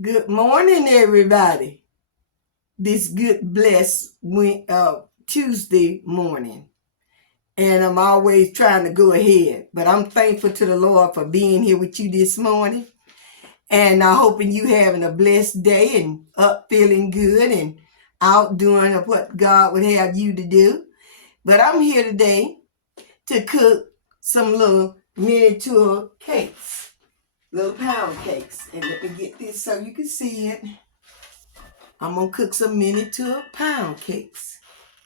Good morning, everybody. This good, blessed Tuesday morning. And I'm always trying to go ahead. But I'm thankful to the Lord for being here with you this morning. And I'm hoping you having a blessed day and up feeling good and out doing what God would have you to do. But I'm here today to cook some little miniature cakes, little pound cakes. And let me get this so you can see it. I'm gonna cook some miniature pound cakes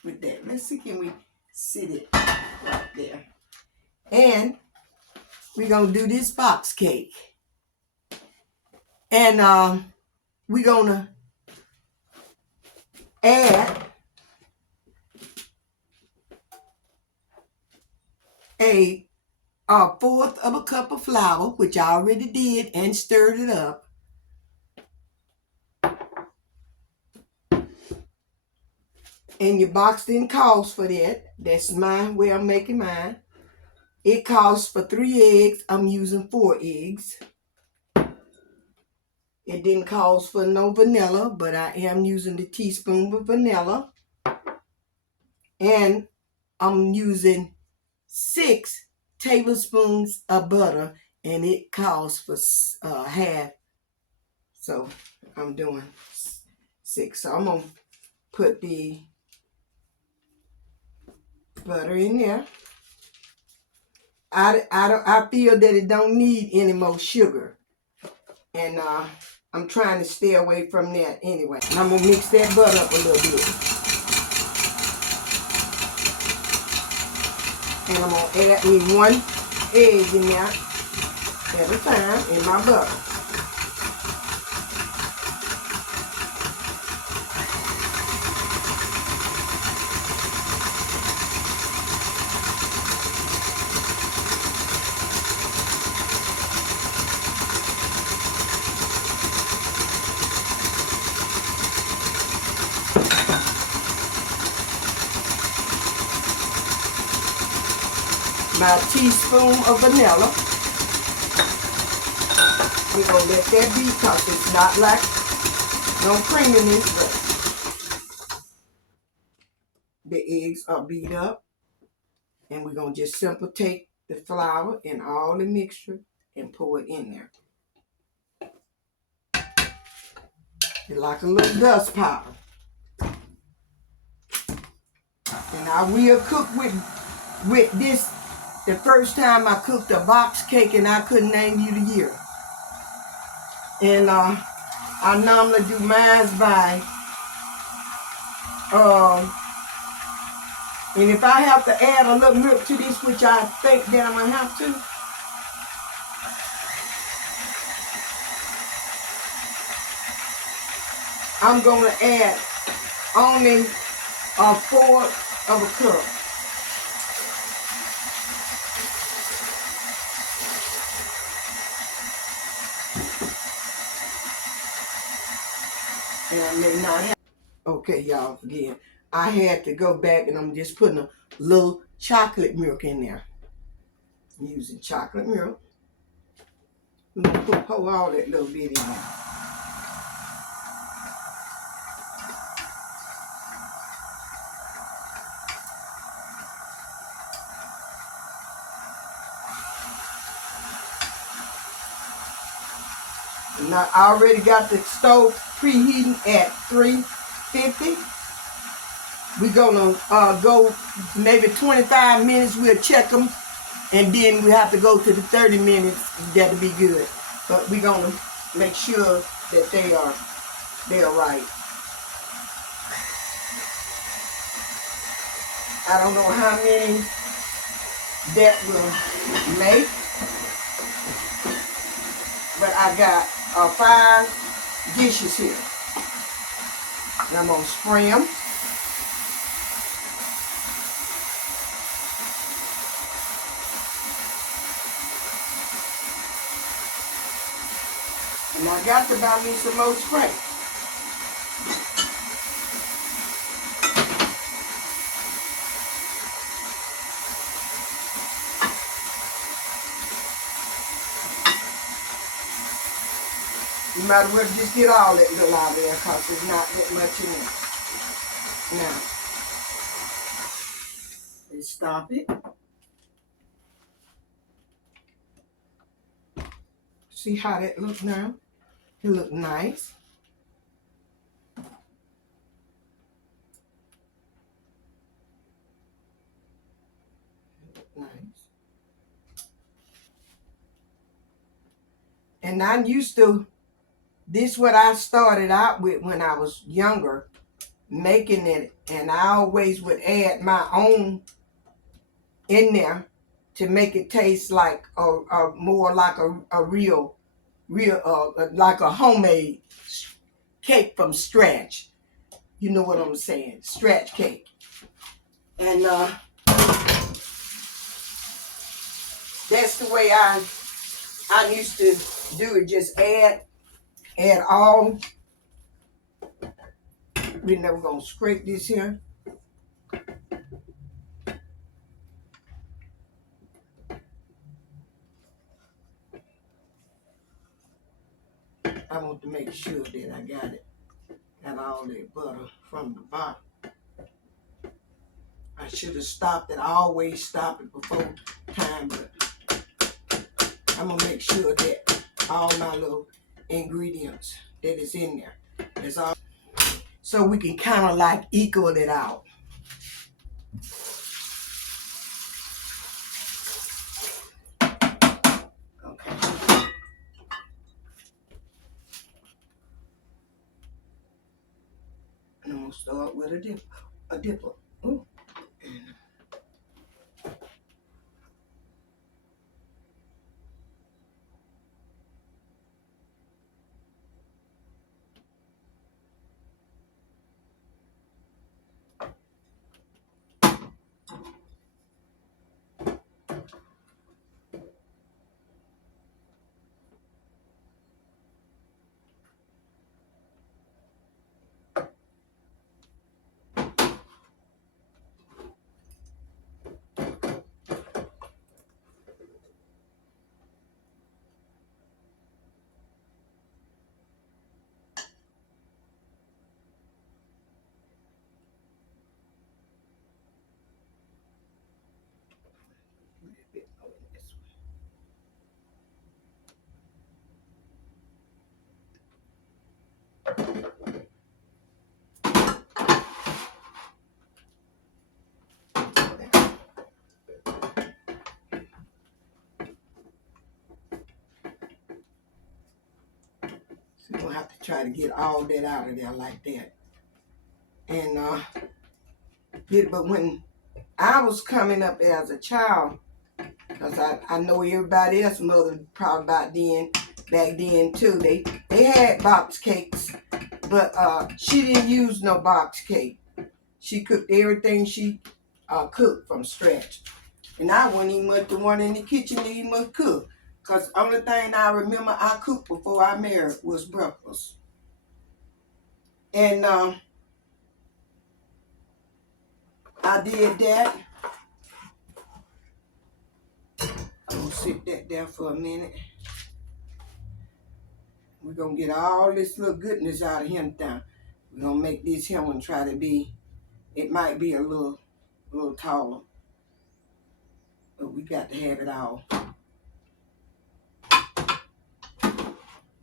with that. Let's see, can we sit it right there? And we're gonna do this box cake. And we're gonna add a fourth of a cup of flour, which I already did and stirred it up. And your box didn't cost for that. That's my way of making mine. It costs for 3 eggs. I'm using 4 eggs. It didn't cost for no vanilla, but I am using the teaspoon of vanilla. And I'm using 6 tablespoons of butter, and it calls for half. So I'm doing 6. So I'm going to put the butter in there. I feel that it don't need any more sugar. And I'm trying to stay away from that anyway. And I'm going to mix that butter up a little bit. And I'm going to add me 1 egg in there at a time in my butter. My teaspoon of vanilla. We're going to let that be because it's not like no cream in this, but the eggs are beat up. And we're going to just simply take the flour and all the mixture and pour it in there. It's like a little dust powder. And I will cook with this. The first time I cooked a box cake and I couldn't name you the year. And I normally do mine by, and if I have to add a little milk to this, which I think that I'm going to have to, I'm going to add only a fourth of a cup. And I may not have. Okay, y'all, again, I had to go back and I'm just putting a little chocolate milk in there. I'm using chocolate milk. I'm going to pour all that little bit in there. And I already got the stove preheating at 350. We're going to go maybe 25 minutes. We'll check them. And then we have to go to the 30 minutes. That'll be good. But we're going to make sure that they are right. I don't know how many that will make. But I got 5 dishes here. And I'm going to spray them. And I got to buy me some more spray. might as well just get all that little out there because there's not that much in there. Now, let's stop it. See how that looks now? It look nice. Nice. And I'm used to this what I started out with when I was younger, making it, and I always would add my own in there to make it taste like a more like a real like a homemade cake from scratch. You know what I'm saying? Scratch cake. And that's the way I used to do it. Just add all. We're never gonna scrape this here. I want to make sure that I got all that butter from the bottom. I should have stopped it. I always stop it before time, but I'm gonna make sure that all my little ingredients that is in there is all, so we can kind of like equal it out. Okay. And I'm gonna start with a dipper. Ooh. So you're gonna have to try to get all that out of there like that. And but when I was coming up as a child, because I know everybody else mother probably back then too. They had box cakes, but she didn't use no box cake. She cooked everything she cooked from scratch. And I wasn't even much the one in the kitchen to even much cook. Because the only thing I remember I cooked before I married was breakfast. And I did that. I'm going to sit that there for a minute. We're going to get all this little goodness out of him down. We're going to make this here one try to be, it might be a little taller. But we got to have it all.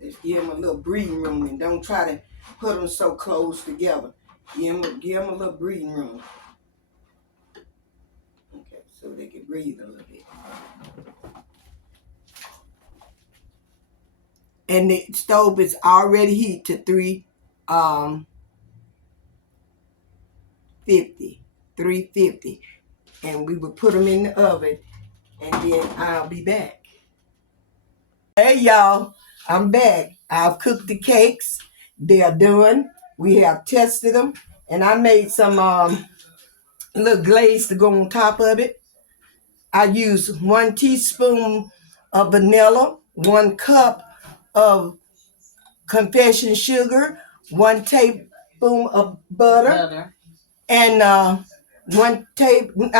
Let's give him a little breathing room and don't try to put them so close together. Give him a little breathing room. Okay, so they can breathe a little bit. And the stove is already heat to 350. And we will put them in the oven and then I'll be back. Hey y'all, I'm back. I've cooked the cakes. They are done. We have tested them. And I made some little glaze to go on top of it. I used 1 teaspoon of vanilla, 1 cup of confession sugar, 1 tablespoon of butter. And 1 tablespoon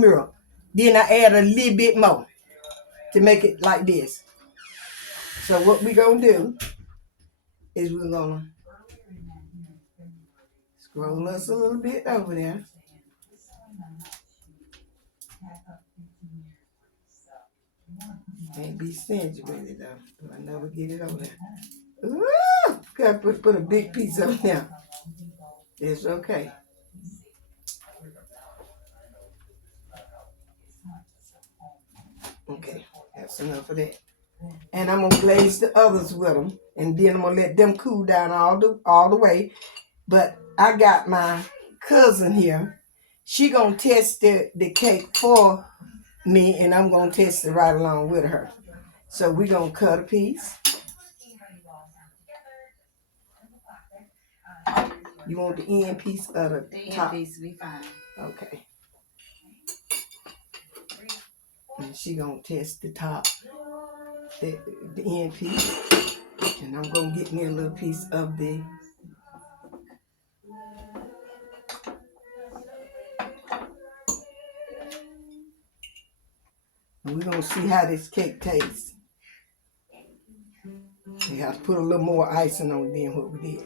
milk. Then I add a little bit more to make it like this. So what we gonna do is we're gonna scroll us a little bit over there. Can't be stingy with it though. But I never get it over there. Ooh, gotta put a big piece on there. It's okay. Okay, that's enough of that. And I'm gonna glaze the others with them, and then I'm gonna let them cool down all the way. But I got my cousin here. She gonna test the cake for me, and I'm gonna test it right along with her. So we're gonna cut a piece. You want the end piece of the top? The end piece will be fine. Okay. And she gonna test the top, the end piece, and I'm gonna get me a little piece of the. And we're gonna see how this cake tastes. We have to put a little more icing on it than what we did.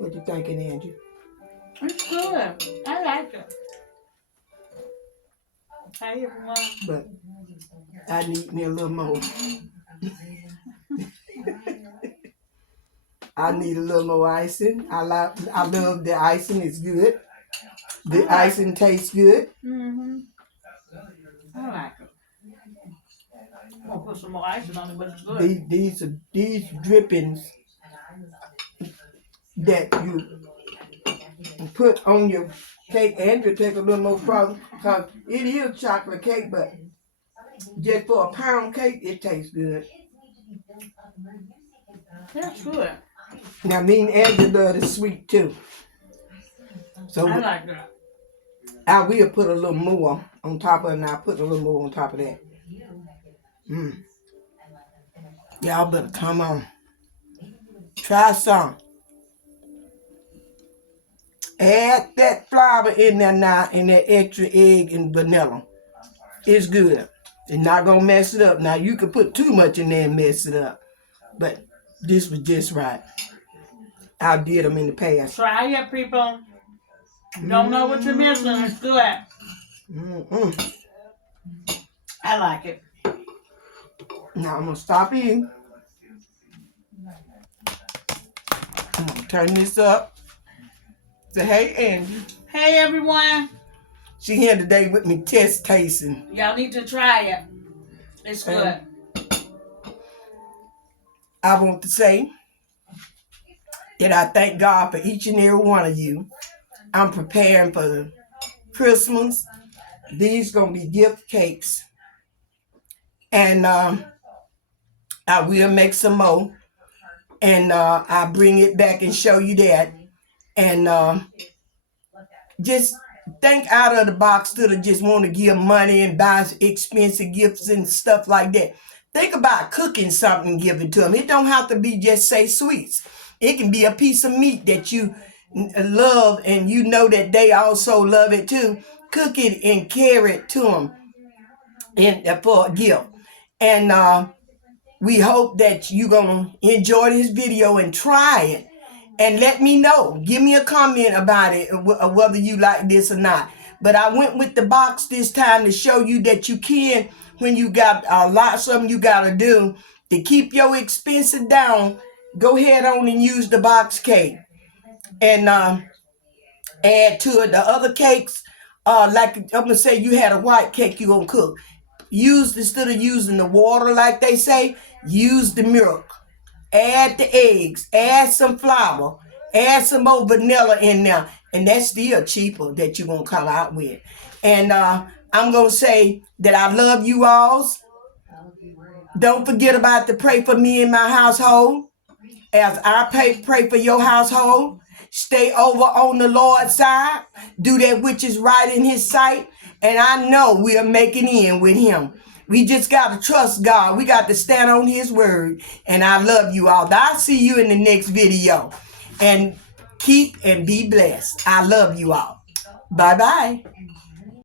What you thinking, Andrew? It's good. I like it. Hey, everyone. But I need me a little more. I need a little more icing. I love the icing. It's good. The icing tastes good. Mm-hmm. I like it. I'm gonna put some more icing on it, but it's good. These drippings that you put on your cake, and you take a little more frosting, because it is chocolate cake, but just for a pound cake, it tastes good. That's good. Now, me and Andrew love the sweet too. So I like that. I will put a little more on top of it, and I'll put a little more on top of that. Y'all better come on. Try some. Add that flour in there now, and that extra egg and vanilla. It's good. It's not going to mess it up. Now, you can put too much in there and mess it up. But this was just right. I did them in the past. Try it, people. You don't know what you're missing. It's good. I like it. Now, I'm going to stop eating. I'm going to turn this up. Say, hey, Andrew. Hey, everyone. She here today with me test tasting. Y'all need to try it. It's good. I want to say that I thank God for each and every one of you. I'm preparing for Christmas. These going to be gift cakes. And I will make some more. And I'll bring it back and show you that. And just think out of the box to just want to give money and buy expensive gifts and stuff like that. Think about cooking something and give it to them. It don't have to be just say sweets. It can be a piece of meat that you love and you know that they also love it too. Cook it and carry it to them for a gift. And we hope that you're going to enjoy this video and try it. And let me know. Give me a comment about it, whether you like this or not. But I went with the box this time to show you that you can, when you got a lot something you got to do to keep your expenses down, go ahead on and use the box cake. And add to it the other cakes. Like I'm going to say you had a white cake you're going to cook. Instead of using the water like they say, use the milk. Add the eggs, add some flour, add some more vanilla in there, and that's still cheaper that you're going to come out with. And I'm going to say that I love you all. Don't forget about to pray for me and my household. As I pray for your household, stay over on the Lord's side. Do that which is right in his sight. And I know we'll make it in with him. We just got to trust God. We got to stand on his word. And I love you all. I'll see you in the next video. And keep and be blessed. I love you all. Bye-bye.